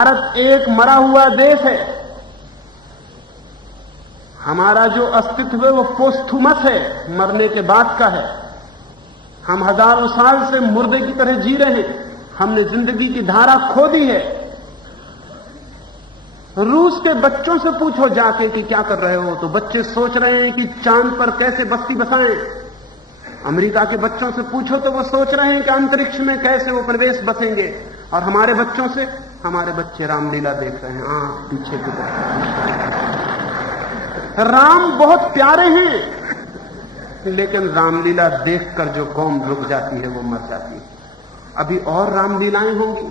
भारत एक मरा हुआ देश है। हमारा जो अस्तित्व है वो पोस्थुमस है, मरने के बाद का है। हम हजारों साल से मुर्दे की तरह जी रहे हैं। हमने जिंदगी की धारा खो दी है। रूस के बच्चों से पूछो जाके कि क्या कर रहे हो, तो बच्चे सोच रहे हैं कि चांद पर कैसे बस्ती बसाएं। अमेरिका के बच्चों से पूछो तो वो सोच रहे हैं कि अंतरिक्ष में कैसे वो प्रवेश बसेंगे। और हमारे बच्चों से, हमारे बच्चे रामलीला देख रहे हैं पीछे की तरफ। राम बहुत प्यारे हैं, लेकिन रामलीला देखकर जो कौम रुक जाती है वो मर जाती है। अभी और रामलीलाएं होंगी,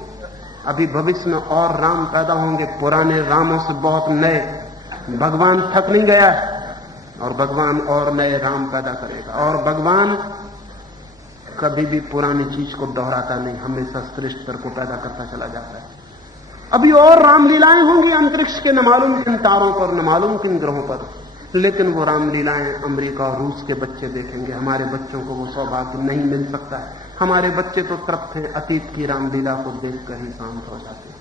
अभी भविष्य में और राम पैदा होंगे। पुराने रामों से बहुत नए, भगवान थक नहीं गया है और भगवान और नए राम पैदा करेगा। और भगवान कभी भी पुरानी चीज को दोहराता नहीं, हमेशा श्रेष्ठतर को पैदा करता चला जाता है। अभी और रामलीलाएं होंगी अंतरिक्ष के न मालूम किन तारों पर, न मालूम किन ग्रहों पर, लेकिन वो रामलीलाएं अमेरिका और रूस के बच्चे देखेंगे। हमारे बच्चों को वो सौभाग्य नहीं मिल सकता है। हमारे बच्चे तो तृप्त हैं, अतीत की रामलीला को देखकर ही शांत हो जाते हैं।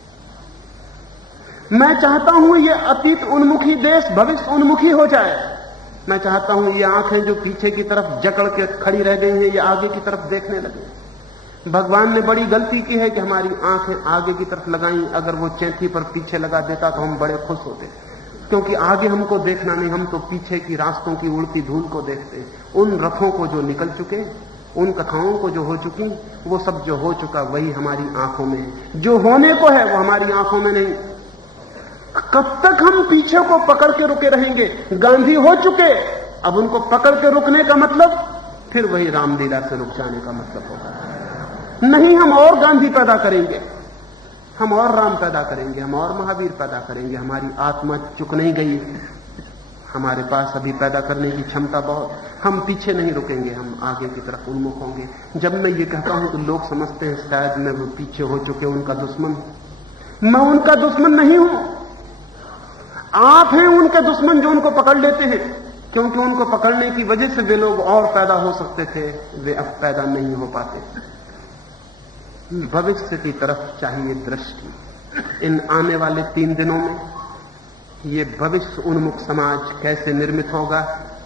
मैं चाहता हूं ये अतीत उन्मुखी देश भविष्य उन्मुखी हो जाए। मैं चाहता हूं ये आंखें जो पीछे की तरफ जकड़ के खड़ी रह गई हैं, ये आगे की तरफ देखने लगे। भगवान ने बड़ी गलती की है कि हमारी आंखें आगे की तरफ लगाई। अगर वो चैथी पर पीछे लगा देता तो हम बड़े खुश होते, क्योंकि आगे हमको देखना नहीं, हम तो पीछे की रास्तों की उड़ती धूल को देखते। उन रथों को जो निकल चुके, उन कथाओं को जो हो चुकी, वो सब जो हो चुका वही हमारी आंखों में है। जो होने को है वो हमारी आंखों में नहीं। कब तक हम पीछे को पकड़ के रुके रहेंगे? गांधी हो चुके, अब उनको पकड़ के रुकने का मतलब फिर वही रामलीला से रुक जाने का मतलब होगा। नहीं, हम और गांधी पैदा करेंगे, हम और राम पैदा करेंगे, हम और महावीर पैदा करेंगे। हमारी आत्मा चुक नहीं गई, हमारे पास अभी पैदा करने की क्षमता बहुत। हम पीछे नहीं रुकेंगे, हम आगे की तरफ उन्मुख होंगे। जब मैं ये कहता हूं तो लोग समझते हैं शायद मैं वो पीछे हो चुके उनका दुश्मन। मैं उनका दुश्मन नहीं हूं, आप हैं उनके दुश्मन जो उनको पकड़ लेते हैं, क्योंकि उनको पकड़ने की वजह से वे लोग और पैदा हो सकते थे, वे अब पैदा नहीं हो पाते। भविष्य की तरफ चाहिए दृष्टि। इन आने वाले 3 दिनों में ये भविष्य उन्मुख समाज कैसे निर्मित होगा,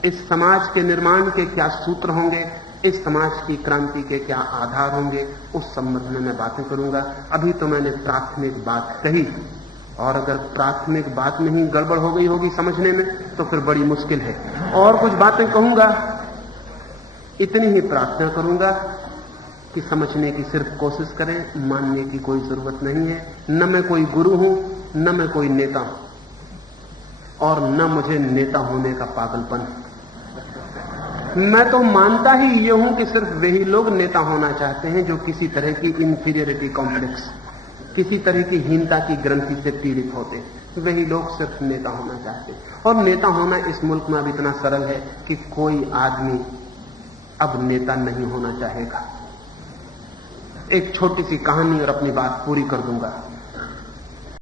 इस समाज के निर्माण के क्या सूत्र होंगे, इस समाज की क्रांति के क्या आधार होंगे, उस संबंध में मैं बातें करूंगा। अभी तो मैंने प्राथमिक बात कही, और अगर प्राथमिक बात में ही गड़बड़ हो गई होगी समझने में तो फिर बड़ी मुश्किल है। और कुछ बातें कहूंगा, इतनी ही प्रार्थना करूंगा कि समझने की सिर्फ कोशिश करें, मानने की कोई जरूरत नहीं है। न मैं कोई गुरु हूं, न मैं कोई नेता हूं, और न मुझे नेता होने का पागलपन। मैं तो मानता ही ये हूं कि सिर्फ वही लोग नेता होना चाहते हैं जो किसी तरह की इंफीरियरिटी कॉम्प्लेक्स, किसी तरह की हीनता की ग्रंथि से पीड़ित होते, वही लोग सिर्फ नेता होना चाहते। और नेता होना इस मुल्क में अब इतना सरल है कि कोई आदमी अब नेता नहीं होना चाहेगा। एक छोटी सी कहानी और अपनी बात पूरी कर दूंगा।